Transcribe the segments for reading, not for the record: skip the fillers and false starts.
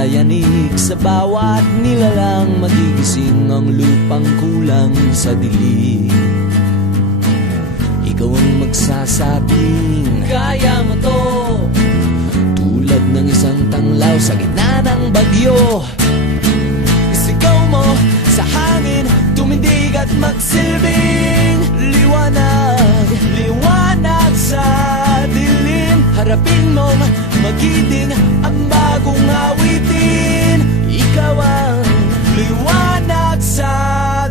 yayanig sa bawat nilalang, magigising ang lupang kulang sa dilig. Ikaw ang magsasabing kaya mo to, tulad ng isang tanglaw sa gitna ng bagyo. Isigaw mo sa hangin, tumindig at magsilbing liwanag, liwanag sa dilim. Harapin mong magiting ang bagong awitin. Ikaw ang liwanag sa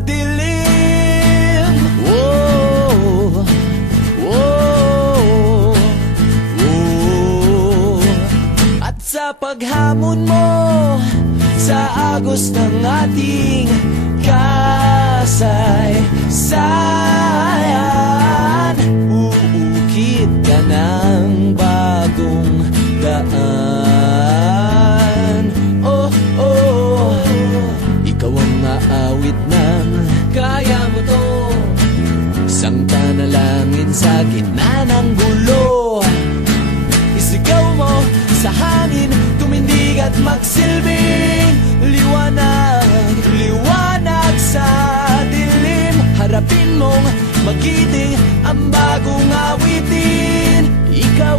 dilim. Oh, oh, oh. At sa paghamon mo sa agos ng ating kasaysayan, uukit ka ng bagong daan. Oh, oh, ikaw ang aawit ng kaya mo to, isang panalangin sa gitna ng gulo. Isigaw mo sa hangin, tumindig at magsilbing liwanag, liwanag sa dilim. Harapin mong magiting ang bagong awitin. Ikaw